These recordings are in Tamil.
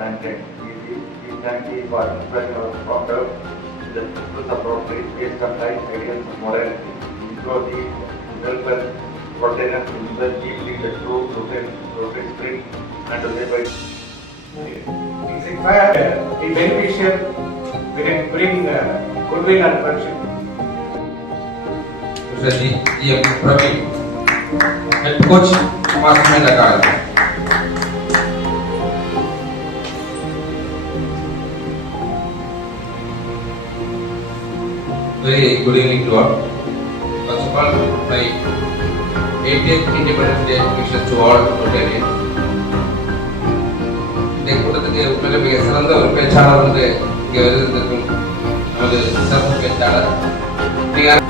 mankind. We thank you for inspiring our founder with the principles appropriate based on life ideals of morality, equality, welfare, protection, user, yielding the true social spirit, and to thereby. It's in fact be beneficial when bring goodwill and friendship. Mr. G.M. Praveen, head coach, Mastermind Academy. Very good evening to all. First of all, my 80th Independence Day wishes to all Rotarians. இந்த கூட்டத்துக்கு உண்மையில மிக சிறந்த ஒரு பேச்சாளர் வந்து இங்கே வருவதற்கும் நமது சிறப்பு பேச்சாளர் நீங்கள்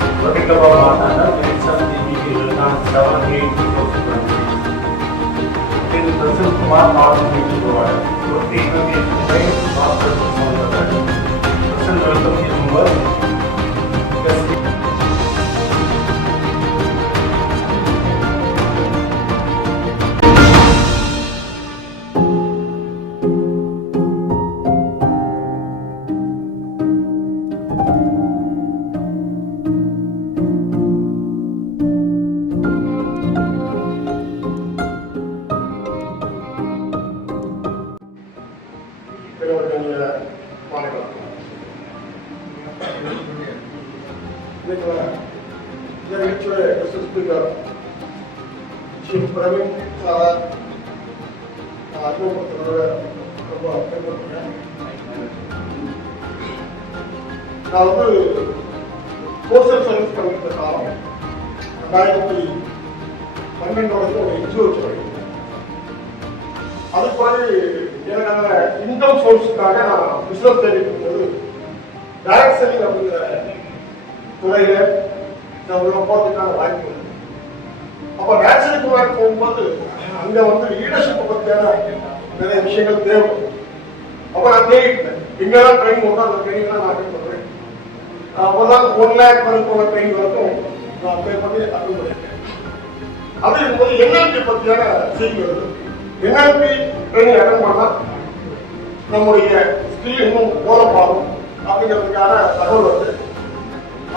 நான் வந்து சோசியல் சர்வீஸ் பண்ணிட்டு காலம் 2012 வரைக்கும் ஒரு என்ஜிஓ வச்சு அது பிறகு எனக்கு அந்த இன்கம் சோர்ஸுக்காக நான் பிசினஸ் தேடிட்டு போது டைரக்ட் செல்லிங் அப்படிங்கிற துறையில நான் உள்ள போறதுக்கான வாய்ப்பு இருக்கு. அப்போ நேச்சுரல் துறைக்கு போகும்போது அங்க வந்து லீடர்ஷிப் பற்றியான நிறைய விஷயங்கள் தேவைப்படும். அப்போ நான் தேடிட்டேன் எங்கெல்லாம் ட்ரெயின் போட்டோ அந்த ட்ரெயின்லாம் நான் அட்டன் பண்றேன். ஒரு நாள் 1 lakh வரைக்கும் ட்ரெயின் வரைக்கும் நான் அப்ளை பண்ணி அட்டன் பண்ணியிருக்கேன். அப்படி இருக்கும்போது என்எல்பி பற்றியான செய்தி வருது. என்எல்பி ட்ரெயினிங் அட்டன் பண்ணா நம்முடைய ஸ்கில் இன்னும் போலப்பாகும் அப்படிங்கிறதுக்கான தகவல் வருது.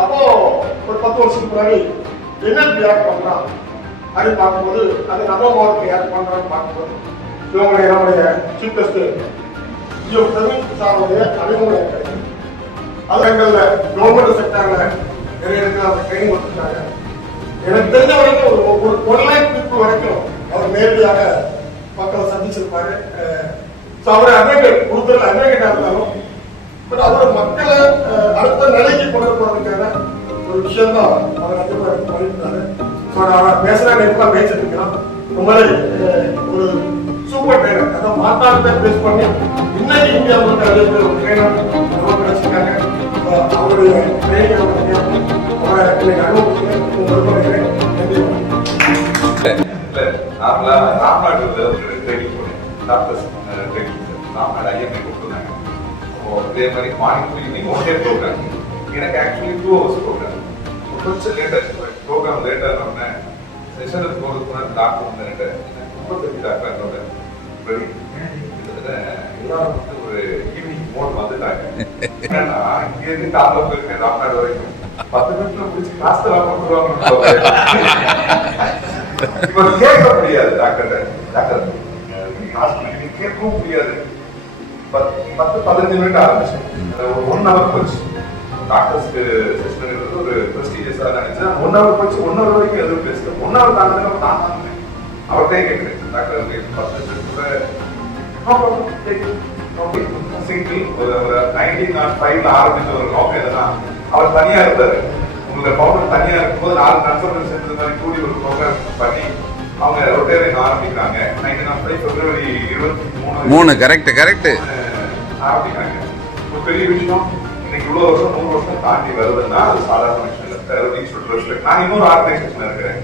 அப்போ ஒரு 10 வருஷத்துக்கு முன்னாடி என்எல்பி ஆட் பண்ணலாம் அப்படின்னு பார்க்கும்போது அது நம்ம மாவட்டத்தில் ஆட் பண்றான்னு பார்க்கும்போது நம்முடைய சீஃப் கெஸ்ட் சாருடைய அறிமுகம் கிடைக்கும். அது எங்கள்ல கவர்மெண்ட் செக்டர்ல நிறைய இடத்துல அவங்க ட்ரெயினிங் கொடுத்துருக்காங்க. எனக்கு தெரிஞ்ச வரைக்கும் ஒரு 1 lakh people வரைக்கும் அவர் நேரடியாக மக்களை சந்திச்சிருப்பாரு. அவர் அட்வொகேட் கொடுத்துருக்க அட்வொகேட்டா இருந்தாலும் பட் அவர் மக்களை அடுத்த நிலைக்கு கொண்டு போறதுக்கான ஒரு விஷயம் தான் அவர் கண்டிப்பா பண்ணியிருந்தாரு. நான் பேசுறேன் நேரத்தில் பேசிட்டு இருக்கிறோம். ஒரு சூப்பர் ட்ரெயினர் அதான் மாத்தாட்டை பேஸ் பண்ணி இன்னைக்கு இந்தியா மக்கள் ஒரு ட்ரெயினர் நம்ம கிடைச்சிருக்காங்க. அவருடைய ட்ரெயினிங் அவரை இன்னைக்கு அனுபவிக்கிறேன். ராம்நாடு ட்ரெயினிங் போனேன். டாக்டர்ஸ் ட்ரெயினிங் ராம்நாடு ஐஎம்ஐ கொடுத்துருந்தாங்க. அதே மாதிரி மார்னிங் ஈவினிங் 1 day ப்ரோக்ராம். எனக்கு ஆக்சுவலி 2 hours ப்ரோக்ராம். கொஞ்சம் லேட்டாக ப்ரோக்ராம் லேட்டாக இருந்தேன். செஷனுக்கு போகிறதுக்கு முன்னாடி டாக்டர் வந்து ரொம்ப பெரிய டாக்டர் எல்லாரும் வந்து ஒரு ஈவினிங் மோட் வந்துட்டாங்க. ஏன்னா இங்கேருந்து காலைல போயிருக்கேன் ராம்நாடு வரைக்கும் 10 நிமிஷம் முடிச்சு கிளாஸ் எல்லாம் கொண்டுருவாங்க. இப்ப கேட்க முடியாது டாக்டர் கேட்கவும் முடியாது. 10-15 நிமிடம் ஆரம்பிச்சு ஒரு 1 hour போச்சு. டாக்டர்ஸ்க்கு செஷன் எடுக்கிறது ஒரு ப்ரெஸ்டீஜியஸா நினைச்சேன். 1 hour போச்சு. 1 hour வரைக்கும் எதுவும் பேசல. 1 hour தாண்டதுக்கு நான் தாங்கினேன். அவர்கிட்டே கேட்கிறேன் டாக்டர் 10 நிமிஷம் கூட சிங்கிள் ஒரு 1905 ஆரம்பிச்ச ஒரு நோக்கம் எதுனா அவர் தனியா இருந்தாரு. உங்களோட பவுண்டர் தனியா இருக்கும்போது 4 டிரான்ஸ்ஃபர்மேஷன் சென்டர் மாதிரி கூடி ஒரு ப்ரோக்ராம் பண்ணி அவங்க ரொட்டேரியன் ஆரம்பிக்கிறாங்க. 1905 பிப்ரவரி 23 கரெக்ட் ஆரம்பிக்கிறாங்க. ஒரு பெரிய விஷயம். இன்னைக்கு இவ்வளவு வருஷம் 100 வருஷம் தாண்டி வருதுன்னா அது சாதாரண விஷயம் இல்லை. நான் இன்னொரு ஆர்கனைசேஷன்ல இருக்கிறேன்.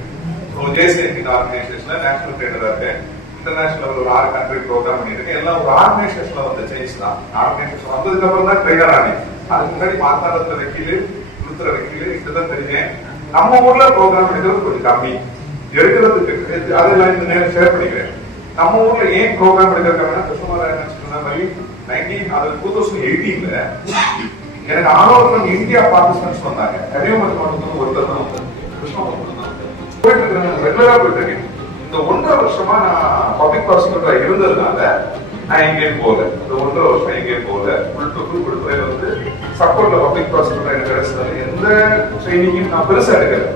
ஜேசிஎன் ஆர்கனைசேஷன்ல நேஷனல் ட்ரெயினரா இருக்கேன். இன்டர்நேஷனல் ஒரு 6 கண்ட்ரி ப்ரோக்ராம் பண்ணிருக்கேன். எல்லாம் ஒரு ஆர்கனைசேஷன்ல வந்த சேஞ்ச் தான். ஆர்கனைசேஷன் வந்ததுக்கு அப்புறம் தான் ட்ரெயினர் ஆனேன். அதுக்கு முன்னாடி மாத்தாளத்துல வக்கீல் உளுத்துற வக்கீல் இதுதான் தெரிஞ்சேன். நம்ம ஊர்ல ப்ரோக்ராம் எடுக்கிறது கொஞ்சம் கம்மி எடுக்கிறதுக்கு அதெல்லாம் இந்த நேரம் ஷேர் பண்ணிக்கிறேன். நம்ம ஊர்ல ஏன் ப்ரோக்ராம் எடுக்கிறதுக்கான கிருஷ்ணமாராயணன் early 2018 எனக்கு ஆனோர் இந்தியா பார்ட்டிசிபென்ட்ஸ் வந்தாங்க. கன்னியாகுமரி மாவட்டத்துல ஒருத்தர் தான் வந்தார், கிருஷ்ணமூர்த்தி தான் போயிட்டு இருக்கிறேன், ரெகுலரா போயிட்டு இருக்கேன். இந்த 1.5 வருஷமா நான் பப்ளிக் ப்ராசிக்யூட்டரா இருந்ததுனால நான் எங்கேயும் போகல. இந்த 1.5 வருஷம் எங்கேயும் போகல. ஃபுல் டு ஃபுல் கொடுத்துறையில வந்து சப்போர்ட்ல பப்ளிக் ப்ராசிக்யூட்டர் எனக்கு கிடைச்சது. எந்த ட்ரைனிங்கும் நான் பெருசா எடுக்கல.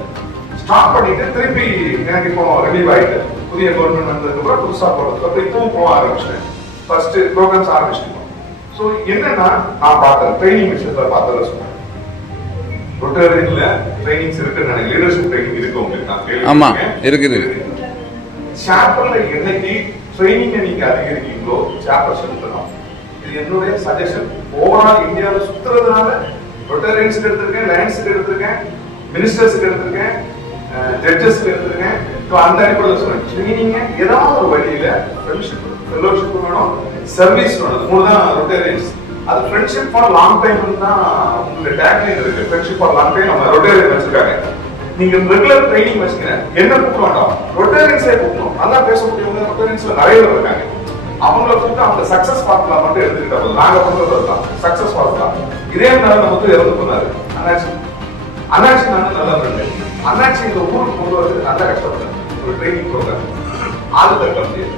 ஸ்டாப் பண்ணிட்டு திருப்பி எனக்கு இப்போ ரிலீவ் ஆயிட்டு புதிய கவர்மெண்ட் வந்ததுக்கு அப்புறம் புதுசா போறது. அப்புறம் இப்பவும் போக ஆரம்பிச்சிட்டேன். ஃபர்ஸ்ட் ப்ரோக்ராம்ஸ் ஆரம்பிச்சிட்டோம். ஸோ என்னன்னா நான் பார்த்தேன் ட்ரைனிங் விஷயத்துல பார்த்ததை சொன்னேன். ரொட்டேரியன்ல ட்ரைனிங்ஸ் இருக்கு, எனக்கு லீடர்ஷிப் ட்ரைனிங் இருக்கு உங்களுக்கு. நான் ஆமா இருக்குது. சாப்பர்ல என்னைக்கு ட்ரைனிங் நீங்க அதிகரிக்கீங்களோ சாப்பர் செலுத்தணும். இது என்னுடைய சஜஷன். ஓவரால் இந்தியாவில் சுத்துறதுனால ரொட்டேரியன்ஸ்க்கு எடுத்திருக்கேன், லைன்ஸுக்கு எடுத்திருக்கேன், மினிஸ்டர்ஸுக்கு எடுத்திருக்கேன், ஜட்ஜஸ்க்கு எடுத்திருக்கேன். அந்த அடிப்படையில் சொல்றேன், ட்ரைனிங் ஏதாவது ஒரு வழியில ஃப்ரெண்ட்ஷிப், ஃபெலோஷிப் வேணும், சர்வீஸ் வேணும். 3 தான் ரொட்டேரியன்ஸ். அது ஃப்ரெண்ட்ஷிப் ஃபார் லாங் டைம் தான் உங்களுடைய டேக்லைன் இருக்கு. ஃப்ரெண்ட்ஷிப் ஃபார் லாங் டைம் நம்ம ரொட்டேரியன் வச்சிருக்காங்க. நீங்க ரெகுலர் ட்ரைனிங் வச்சுக்கிறேன், என்ன கூப்பிட வேண்டாம், ரொட்டேரியன்ஸே கூப்பிடணும். நல்லா பேச முடியவங்க ரொட்டேரியன்ஸ்ல நிறைய பேர் இருக்காங்க. அவங்கள கூப்பிட்டு அவங்க சக்சஸ் பார்க்கலாம் மட்டும் எடுத்துக்கிட்டா போதும். நாங்க பண்றது தான் சக்சஸ் பார்க்கலாம். இதே நேரம் வந்து இறந்து போனாரு அண்ணாச்சி. அண்ணாச்சி நான் நல்லா ஃப்ரெண்டு. அண்ணாச்சி இந்த ஊருக்கு கொண்டு வரது நல்லா கஷ்டப்பட்டேன். ஒரு ட்ரைனிங் ப்ரோக்ராம் ஆள் தக்க முடியாது.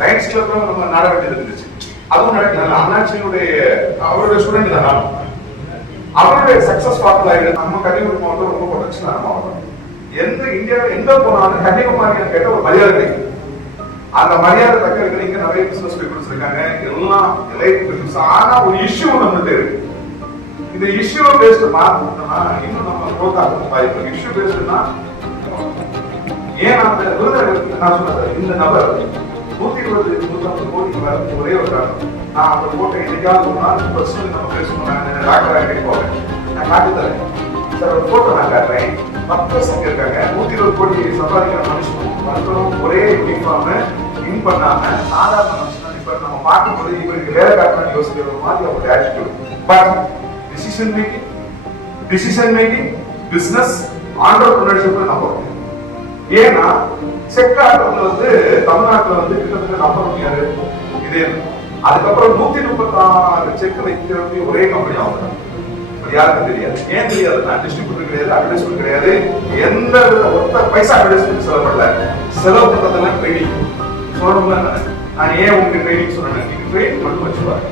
லைன்ஸ் கிளப்ல நம்ம நட வேண்டியது இருந்துச்சு. அதுவும் நடக்கல. அண்ணாச்சியுடைய அவருடைய ஸ்டூடெண்ட் தான் நான். அவருடைய சக்சஸ் பார்க்கல. நம்ம கன்னியாகுமரி மாவட்டம் ரொம்ப ப்ரொடெக்ஷனான மாவட்டம். எந்த இந்தியாவில் எங்க போனாலும் கன்னியாகுமரி கேட்ட ஒரு மரியாதை கிடைக்கும். அந்த மரியாதை தக்க வைக்கிற இங்க நிறைய பிசினஸ் பீப்புள்ஸ் இருக்காங்க, எல்லாம் எலைட் பீப்புள்ஸ். ஆனா ஒரு இஷ்யூ நம்மகிட்ட இருக்கு. இந்த இஷ்யூ பேஸ்ட் மாத்தணும்னா இன்னும் நம்ம க்ரோத் ஆகிறதுக்கு வாய்ப்பு. இஷ்யூ பேஸ்ட்னா ஏன் அந்த விருதுநகர் நான் சொன்னது, இந்த நபர் 120-150 கோடிக்கு வரது ஒரே ஒரு காரணம். நான் அந்த போட்டை என்னைக்காவது ஒரு நாள் பர்சனல் நம்ம பேசணும். நான் டாக்டர் ஆகிட்டே போவேன், நான் காட்டு தரேன் சார், ஒரு போட்டோ நான் காட்டுறேன். 10 பர்சன்ட் இருக்காங்க, 120 கோடி சம்பாதிக்கிற மனுஷனும் மருத்துவம் ஒரே யூனிஃபார்ம் வின் பண்ணாம சாதாரண மனுஷன். இப்ப நம்ம பார்க்கும்போது இவருக்கு வேலை காட்டணும்னு யோசிக்கிற மாதிரி அவருடைய attitude. But decision making, business, entrepreneurship நம்புறோம். ஏன்னா செக் ஆட்டோல வந்து தமிழ்நாட்டுல வந்து கிட்டத்தட்ட நம்பர் யாரு இதே. அதுக்கப்புறம் 136 செக் வைக்கிறது ஒரே கம்பெனி அவங்க. யாருக்கும் தெரியாது. ஏன் தெரியாதுன்னா டிஸ்ட்ரிபியூட்டர் கிடையாது, அட்வர்டைஸ்மெண்ட் கிடையாது, எந்த ஒத்த பைசா அட்வர்டைஸ்மெண்ட் செலவு பண்ணல. செலவு பண்றதெல்லாம் ட்ரைனிங் சொல்லணும்ல. நான் ஏன் உங்களுக்கு ட்ரைனிங் சொன்னேன், நீங்க ட்ரைனிங் மட்டும் வச்சுப்பாரு.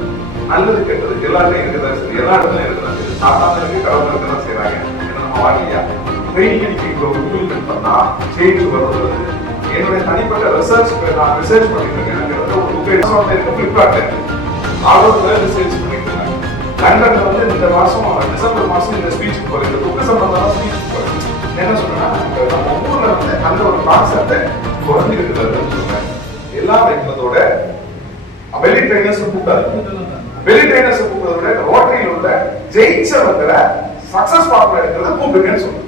நல்லது கெட்டது எல்லாருமே இருக்குதா சரி, எல்லா இடத்துலயும் இருக்குதா சரி, சாதாரண இருக்கு, கடவுள் இருக்குதான் செய்யறாங்க. நம்ம வாழ்க்கையா ட்ரைனிங் இன்னைக்கு இவ்வளவு இம்ப்ளிமெண்ட் பண்ணா சேஞ்ச் வருவது. என்னுடைய தனிப்பட்ட ரிசர்ச் நான் ரிசர்ச் பண்ணிட்டு இருக்கேன். ஒரு புக் இருக்கு பிளிப்கார்ட்ல ஆர்டர்ல ரிசர்ச் பண்ணிட்டு இருக்கேன். லண்டன்ல வந்து இந்த மாசம் டிசம்பர் மாசம் இந்த ஸ்பீச் போறேன். இந்த புக் சம்பந்தமா ஸ்பீச் போறேன். என்ன சொல்றேன்னா நம்ம ஊர்ல வந்து அந்த ஒரு கான்செப்டை குறைஞ்சிருக்குதுன்னு சொல்றேன். எல்லா வைக்கிறதோட வெளி ட்ரைனர்ஸ் கூப்பிட்டாரு. வெளி ட்ரைனர்ஸ் கூப்பிடுறத விட ரோட்டரியில் உள்ள ஜெயிச்சவங்கள சக்சஸ் பார்க்கல இருக்கிறத கூப்பிடுங்கன்னு சொல்றேன்.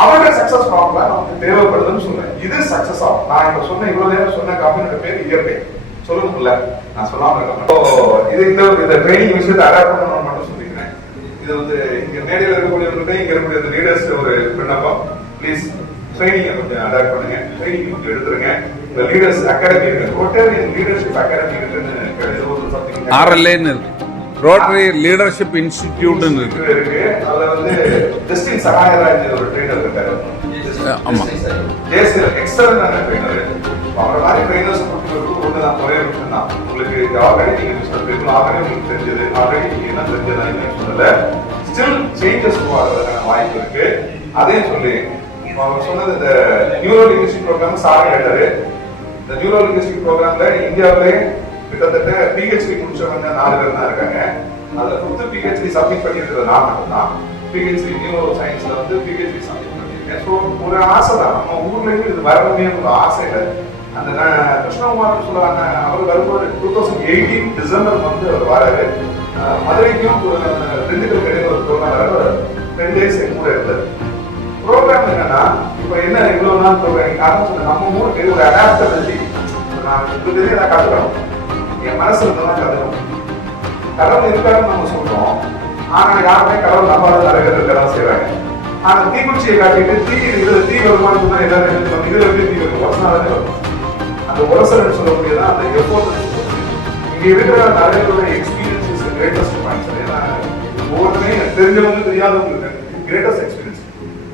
அவருடைய சக்சஸ் பார்க்கல நமக்கு தேவைப்படுதுன்னு சொல்றேன். இது சக்சஸ் ஆகும். நான் இப்ப சொன்ன இவ்வளவு நேரம் சொன்ன காப்பியோட பேர் இயற்கை. சொல்லணும்ல, நான் சொல்லாம இருக்கேன். இது இந்த ட்ரைனிங் விஷயத்தை அடாப்ட் பண்ணணும்னு மட்டும் சொல்லிக்கிறேன். இது வந்து இங்க மேடையில் இருக்கக்கூடியவர்களுக்கு இங்க இருக்கக்கூடிய லீடர்ஸ் ஒரு விண்ணப்பம். ப்ளீஸ் ட்ரைனிங் கொஞ்சம் அடாப்ட் பண்ணுங்க. ட்ரைனிங் கொஞ்சம் எடுத்துருங்க. இந்த லீடர்ஸ் அகாடமி இருக்கு, ரொட்டேரியன் லீடர்ஷிப் அகாடமி இருக்குன்னு RLN இருக்கு, ரோட்டரி லீடர்ஷிப் இன்ஸ்டிடியூட் இருக்கு. அதுல வந்து ஜஸ்டின் சகாயராஜ் ஒரு ட்ரெயினர் இருக்காரு. ஆமா, எக்ஸலன்டான ட்ரெயினர். அவரை மாதிரி ட்ரெயினர்ஸ் ஒண்ணுதான், ஒரே விஷயம் தான். உங்களுக்கு ஆல்ரெடி நீங்க ஆல்ரெடி உங்களுக்கு தெரிஞ்சது, ஆல்ரெடி நீங்க என்ன தெரிஞ்சதா இல்லைன்னு சொல்லல. ஸ்டில் சேஞ்சஸ் உருவாகிறதுக்கான வாய்ப்பு இருக்கு. அதையும் சொல்லி அவர் சொன்னது இந்த நியூரோ லிங்குஸ்டிக் ப்ரோக்ராம் சார் கேட்டாரு. இந்த நியூரோ லிங்குஸ்டிக் ப்ரோக்ராம்ல இந்தியாவிலே கிட்டத்தட்ட PhD முடிச்சவங்க 4 பேர் தான் இருக்காங்க. அதுல 5th PhD சப்மிட் பண்ணிருக்கிறது நான் மட்டும்தான். PhD நியூரோ சயின்ஸ்ல வந்து PhD சப்மிட் பண்ணிருக்கேன். ஸோ ஒரு ஆசை தான், நம்ம ஊர்லயும் இது வரணுமே ஒரு ஆசை இல்லை. அந்த கிருஷ்ணகுமார் சொல்லுவாங்க, அவர் வரும்போது 2018 டிசம்பர் வந்து அவர் வராரு. மதுரைக்கும் திண்டுக்கல் கிடையாது ஒரு ப்ரோக்ராம் வராரு. 10 days என் கூட இருந்தார். ப்ரோக்ராம் என்னன்னா, இப்ப என்ன இவ்வளவு நாள் ப்ரோக்ராம் காரணம் நம்ம ஊருக்கு ஒரு அடாப்டபிலிட்டி நான் உங்களுக்கு நான் கத்துக்கணும். என் மனசுல இருந்ததான் கத்துக்கணும். கடவுள் இருக்காருன்னு நம்ம சொல்றோம், ஆனா யாருமே கடவுள் நம்பாத நிறைய பேர் இருக்கதான் செய்யறாங்க. ஆனா தீக்குச்சியை காட்டிட்டு தீ வருமானு சொன்னா எல்லாரும் இதுல எப்படி தீ வரும், உரசனாலே வரும். அந்த உரசல் சொல்லக்கூடியதான் அந்த எஃபோர்ட். இங்க இருக்கிற நிறைய எக்ஸ்பீரியன்ஸ் கிரேட்டஸ்ட் பாயிண்ட் சார். ஏன்னா ஒவ்வொருத்தரையும் எனக்கு தெரிஞ்சவங்க தெரியாதவங்க கிரேட்டஸ்ட் எக்ஸ்பீரியன்ஸ்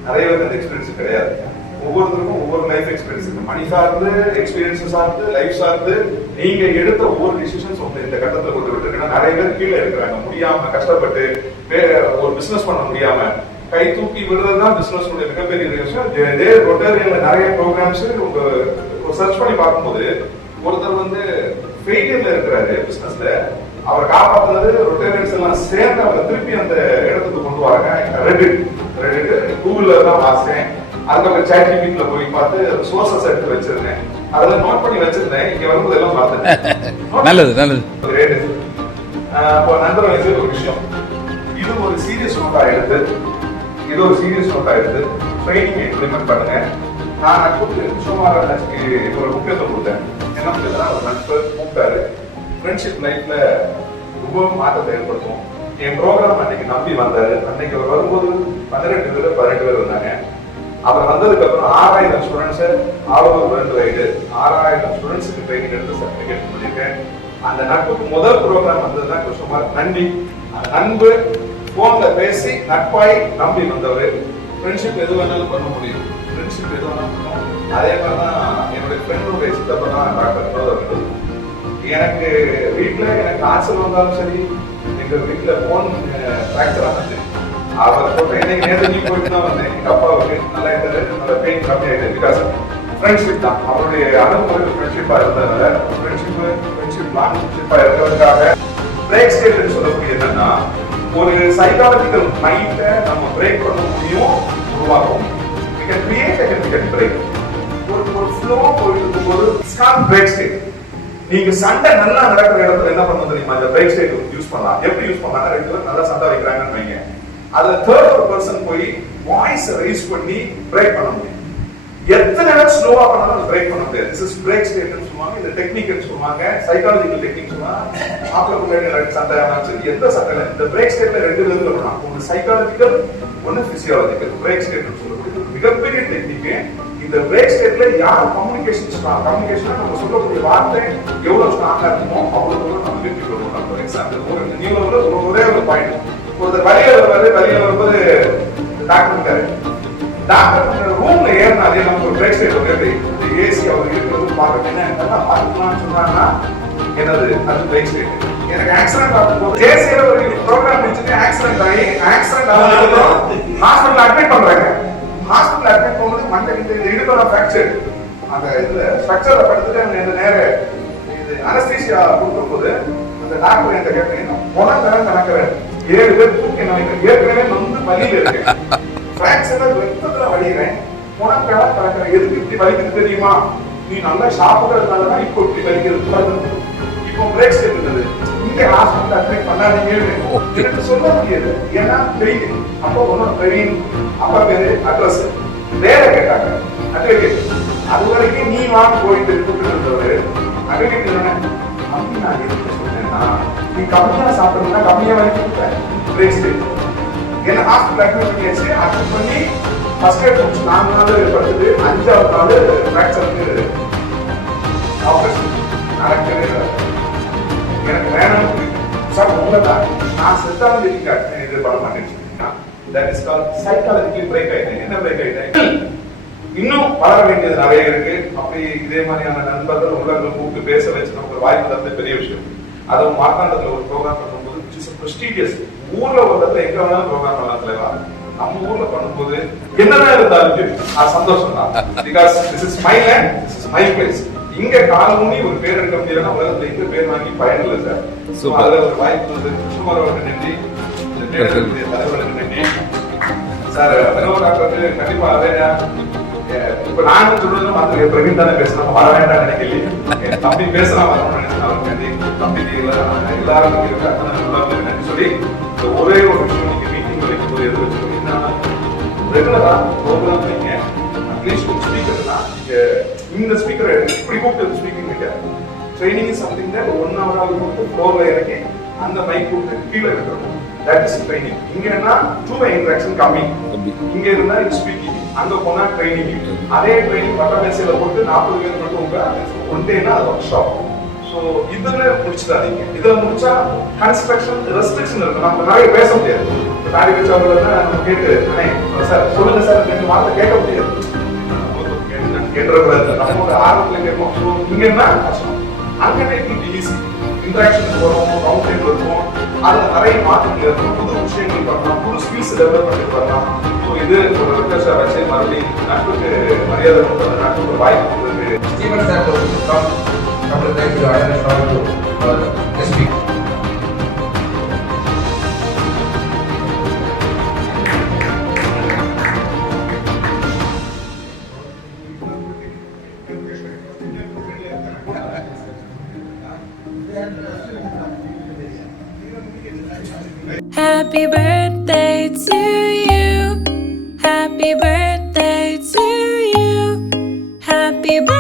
நிறைய பேருக்கு அந்த எக்ஸ்பீரியன்ஸ் கிடையாது. ஒவ்வொருத்தருக்கும் ஒவ்வொரு லைஃப் எக்ஸ்பீரியன்ஸ் இருக்கு. மணி சார்ந்து, எக்ஸ்பீரியன்ஸ் சார்ந்து, லைஃப் சார்ந்து நீங்க எடுத்த ஒவ்வொரு டிசிஷன்ஸ் வந்து இந்த கட்டத்துல கொண்டு விட்டுருக்கீங்கன்னா நிறைய பேர் கீழே இருக்கிறாங்க, முடியாம கஷ்டப்பட்டு ஒரு பிசினஸ் பண்ண முடியாம கை தூக்கி விடுறதுதான் பிசினஸ் மிகப்பெரிய விஷயம். இதே ரொட்டேரியன்ல நிறைய ப்ரோக்ராம்ஸ் சர்ச் பண்ணி பார்க்கும்போது ஒருத்தர் வந்து ஃபெயிலியர்ல இருக்கிறாரு பிசினஸ்ல, அவரை காப்பாத்துறது ரொட்டேரியன்ஸ் எல்லாம் சேர்ந்து அவரை திருப்பி அந்த இடத்துக்கு கொண்டு வராங்க. ரெடிட் கூகுள்ல தான் வாசிச்சேன். அதுக்கப்புறம் சாட் ஜிபிடில போய் பார்த்து சோர்சஸ் எடுத்து வச்சிருந்தேன். அதெல்லாம் நோட் பண்ணி வச்சிருந்தேன். இங்க வரும்போது எல்லாம் பார்த்தேன். நல்லது நல்லது. இப்போ நண்பர்களுக்கு ஒரு விஷயம், இது ஒரு சீரியஸ் நோட்டா எடுத்து ட்ரைனிங் இம்ப்ளிமெண்ட் பண்ணுங்க. நான் நட்புக்கு சுமாராக்கு ஒரு முக்கியத்துவம் கொடுத்தேன். என்ன முக்கியத்துவம், ஒரு நண்பர் கூப்பிட்டாரு, ஃப்ரெண்ட்ஷிப் லைஃப்ல ரொம்ப மாற்றத்தை ஏற்படுத்தும். என் ப்ரோக்ராம் அன்னைக்கு நம்பி வந்தாரு. அன்னைக்கு அவர் வரும்போது 18 பேர் வந்தாங்க. அவர் வந்ததுக்கு அப்புறம் 6000 ஸ்டூடெண்ட்ஸ் ஆளுநர் 6000 ஸ்டூடெண்ட்ஸுக்கு ட்ரைனிங் எடுத்து சர்டிபிகேட் பண்ணிருக்கேன். அந்த நட்புக்கு முதல் ப்ரோக்ராம் வந்ததுதான் கிருஷ்ணகுமார். நன்றி. அந்த நண்பு போன்ல பேசி நட்பாய் நம்பி வந்தவர். ஃப்ரெண்ட்ஷிப் எது வேணாலும் பண்ண முடியும். ஃப்ரெண்ட்ஷிப் எது வேணாலும் பண்ணும். அதே மாதிரிதான் என்னுடைய ஃப்ரெண்டுடைய சித்தப்பா தான் டாக்டர் வினோதவர்கள். எனக்கு வீட்டுல எனக்கு ஆசல் வந்தாலும் சரி, எங்க வீட்டுல போன் ஃபிராக்சர் ஆனது அவர் போட்டு இன்னைக்கு நேரடி போயிட்டு தான் வந்தேன். எங்க அப்பாவுக்கு நல்லா இருந்தது, நல்ல பெயின் கம்மி ஆயிடுது. பிகாஸ் ஃப்ரெண்ட்ஷிப் தான் அவருடைய அனுபவம் ஃப்ரெண்ட்ஷிப்பா இருந்ததுனால ஃப்ரெண்ட்ஷிப் லாங் ஃப்ரெண்ட்ஷிப்பா இருக்கிறதுக்காக பிரேக் ஸ்டேட் சொல்லக்கூடிய என்னன்னா, ஒரு சைக்காலஜிக்கல் மைண்டை நம்ம பிரேக் பண்ண முடியும், உருவாக்கும். we can create a significant break. ஒரு ஃப்ளோ போயிட்டு இருக்கும்போது இட்ஸ் நாட் பிரேக் ஸ்டேட். நீங்க சண்டை நல்லா நடக்கிற இடத்துல என்ன பண்ணணும் தெரியுமா, இந்த பிரேக் ஸ்டேட் யூஸ் பண்ணலாம். எப்படி யூஸ் பண்ணலாம், ரெண்டு பேரும் நல்லா சண்டை வைக்கிறாங்கன்னு வைங்க, அதுல தேர்ட் ஒரு பர்சன் போய் வாய்ஸ் ரைஸ் பண்ணி பிரேக் பண்ண முடியும். எத்தனை நேரம் ஸ்லோவா பண்ணாலும் அது பிரேக் பண்ண முடியாது. திஸ் இஸ் பிரேக் ஸ்டேட்னு சொல்லுவாங்க, இந்த டெக்னிக்னு சொல்லுவாங்க, சைக்காலஜிக்கல் டெக்னிக் சொல்லுவாங்க. ஆப்ல முன்னாடி சண்டை ஆனாலும் எந்த சண்டையில இந்த பிரேக் ஸ்டேட்ல ரெண்டு விதத்துல பண்ணலாம். ஒன்னு சைக்காலஜிக்கல், ஒன்னு பிசியாலஜிக்கல். பிரேக் ஸ்டேட்னு சொல்லக்கூடிய மிகப்பெரிய டெக்னிக். இந்த பிரேக் ஸ்டேட்ல யார் கம்யூனிகேஷன் கம்யூனிகேஷன் நம்ம சொல்லக்கூடிய வார்த்தை எவ்வளவு ஸ்ட்ராங்கா இருக்குமோ அவ்வளவு நம்ம வெற்றி பெறுவோம். ஃபார் எக்ஸாம்பிள் நீங்க ஒரே ஒரு பாயிண்ட், ஒருத்தர் வழியில வரும்போது டாக்டர் ரூம்ல ஏறினாலே நமக்கு ஒரு பிரேக் ஸ்டேட் வருது. ஏசி அவர் இருக்கிறது பார்க்க என்ன பார்க்கலாம்னு சொன்னாங்கன்னா என்னது அது பிரேக் ஸ்டேட். எனக்கு ஆக்சிடென்ட் ஆகும்போது ஏசியில ஒரு ப்ரோக்ராம் வச்சுட்டு ஆக்சிடென்ட் ஆகி ஹாஸ்பிட்டல் அட்மிட் பண்றாங்க. ஹாஸ்பிட்டல் அட்மிட் பண்ணும்போது மண்டை இந்த இடுப்போட ஃபிராக்சர், அந்த இதுல ஸ்ட்ரக்சர்ல படுத்துட்டு இந்த நேர இது அனஸ்தீசியா கொடுக்கும்போது அந்த டாக்டர் என்கிட்ட கேட்குறேன், முடங்கதான் கணக்குறேன் 7 பேர் தூக்கி நினைக்கிறேன், ஏற்கனவே வந்து வலியில இருக்கு, ஃபிராக்சர்ல ரத்தத்துல வலிக்கிறேன், முடங்கதான் கணக்குறேன், எதுக்கு இப்படி வலிக்குது தெரியுமா, நீ நல்லா சாப்பிடுறதுனாலதான் இப்போ இப்படி வலிக்கிறது. இப்போ பிரேக் ஸ்டேட் இருந்தது, இங்க ஹாஸ்பிட்டல் அட்மிட் பண்ணாதீங்க சொல்ல முடியாது, ஏன்னா தெரியுது. அப்போ ஒன்னொரு பிரவீன் அப்பா பேரு அட்ரஸ் வேற கேட்டாங்க அட்வொகேட். அது வரைக்கும் நீ வாங்க போயிட்டு இருந்தவரு அட்வொகேட் என்ன அப்படி நான் எதுக்கு சொன்னேன்னா, நீ கம்மியா சாப்பிடணும்னா கம்மியா வரைக்கும் பிரேக் ஸ்டேட். ஏன்னா ஹாஸ்பிட்டல் அட்மிட் பண்ணியாச்சு, அட்மிட் பண்ணி ஃபர்ஸ்ட் எய்ட் முடிச்சு 4 நாள் படுத்துட்டு 5வது நாள் ஃபிராக்சருக்கு ஆபரேஷன் நடக்கவே இல்லை. எனக்கு வேணும் சார் உங்களதான் நான் செத்தாலும் தெரிவிக்க இது பண்ண மாட்டேன்னு சொன்னீங்கன்னா that is called psychological break ஆயிட்டேன். என்ன பிரேக் ஆயிட்டேன், இன்னும் வளர வேண்டியது நிறைய இருக்கு. அப்படி இதே மாதிரியான நண்பர்கள் உள்ளவர்கள் கூப்பிட்டு பேச வச்சு நமக்கு வாய்ப்பு தந்த பெரிய விஷயம். அதுவும் மார்த்தாண்டத்துல ஒரு ப்ரோக்ராம் பண்ணும்போது which is a prestigious, ஊர்ல ஒரு இடத்துல எங்க வேணாலும் ப்ரோக்ராம் பண்ணலாம் தலைவா, நம்ம ஊர்ல பண்ணும்போது என்னதான் இருந்தாலும் அது சந்தோஷம் தான். Because this is my land, this is my place. இங்க காலமுனி ஒரு பேர் எடுக்க முடியாதுன்னா உலகத்துல எங்க பேர் வாங்கி பயனில்லை சார். அதுல ஒரு வாய்ப்பு வந்து கிருஷ்ணகுமார் அவருக்கு நன்றி, தலைவர்களுக்கு நன்றி சார். வினோத் டாக்டருக்கு கண்டிப்பா வேணா. இப்ப நான் சொல்றது மாத்திர பிரவீன் தானே பேசணும், வர வேண்டாம் நினைக்கல, தம்பி பேசலாம் வரணும்னு நினைச்சேன். நன்றி தம்பி, எல்லாருக்கும் நன்றி சொல்லி ஒரே ஒரு விஷயம், நீங்க மீட்டிங் வைக்கும் போது எது வச்சுக்கோங்க, ரெகுலரா ப்ரோக்ராம் வைங்க. அட்லீஸ்ட் ஒரு ஸ்பீக்கர் தான் இந்த ஸ்பீக்கர் இப்படி கூப்பிட்டு ஸ்பீக்கிங் வைக்க training is something that 1 hour கூப்பிட்டு ஃப்ளோர்ல இறக்கி அந்த மைக் கூப்பிட்டு கீழே வைக்கணும். That is training. இங்க என்ன டூ வே இன்டராக்ஷன் கம்மி, இங்க இருந்தா ஸ்பீக்கிங், அங்க போனா ட்ரைனிங். அதே ட்ரைனிங் பட்டமேசையில போட்டு 40 பேர் மட்டும் ஒன் டேனா அது ஒர்க் ஷாப். ஸோ இதுல முடிச்சிடாதீங்க. இதுல முடிச்சா கன்ஸ்ட்ரக்ஷன் ரெஸ்ட்ரிக்ஷன் இருக்கு. நம்ம நிறைய பேச முடியாது. இப்போ தாடி வச்சவங்க நம்ம கேட்டு சார் சொல்லுங்க சார் ரெண்டு வார்த்தை கேட்க முடியாது. கேட்டுறக்கூடாது. நம்ம ஒரு ஆர்வத்தில் கேட்போம். ஸோ இங்க என்ன கஷ்டம், அங்கே ஈஸி இன்ட்ராக்ஷன் வரும், ரவுண்ட் டேபிள் இருக்கும், அதில் நிறைய மாற்றங்கள் இருக்கும், புது விஷயங்கள் பண்ணலாம், புது ஸ்கில்ஸ் டெவலப் பண்ணிட்டு வரலாம். ஸோ இது ஒரு ரிக்வெஸ்டாக வச்சு மறுபடியும் நட்புக்கு மரியாதை கொடுத்தது, நட்புக்கு வாய்ப்பு கொடுத்தது. Stephen sir to come to thank you and shout to our speaker. Happy birthday to you. Happy birthday to you. Happy birthday.